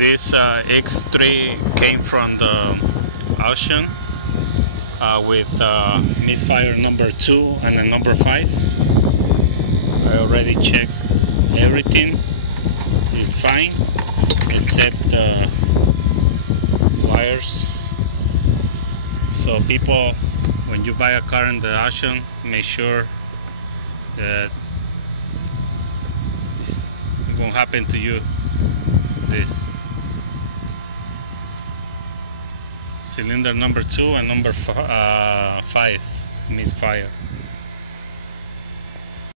This X3 came from the auction with misfire number 2 and a number 5. I already checked everything. It's fine except the wires. So people, when you buy a car in the auction, make sure that it won't happen to you. This cylinder number 2 and number 5 misfire.